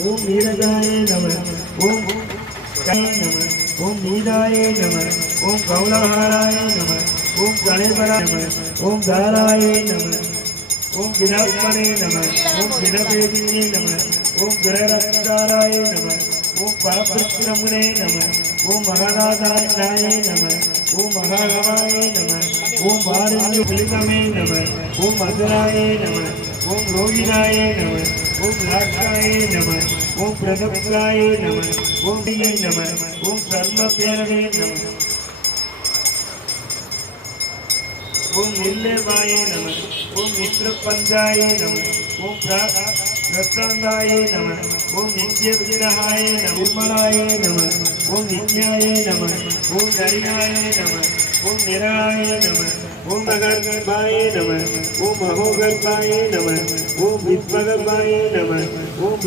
ஓம் நீரதாய நம ஓம் நம ஓம் நீதாய நம ஓம் கௌலஹாராய நம ஓம் கணேபராய நம ஓம் தாராய நம ஓம் விநாத்மனே நம ஓம் வினவேதியே நம ஓம் கிரரக்ஷாராய நம ஓம் பரபிரமணே நம ஓம் மகாநாதாய நம ஓம் மகாகவாய நம ஓம் பாரஞ்சு பிலிதமே நம ஓம் மதுராய நம ஓம் ரோகிணாய நம ஓம் லாட்சாய நம ஓம் பிரதப்தாய நம ஓம் தியே நம ஓம் சர்ம பேரவே நம ஓம் நில்லேவாய நம ஓம் மித்ரபஞ்சாய நம ஓம் பிரத்தாந்தாய நம ஓம் நித்ய விக்கிரகாய நம உம்மலாய நம ஓம் நித்யாய நம ஓம் நரியாய நம ஓம் நிராய நம ஓம் மகர்பாய நம ஓம் மகோகர்பாய நம ஓம் வித்மகர்பாய நம ஓம்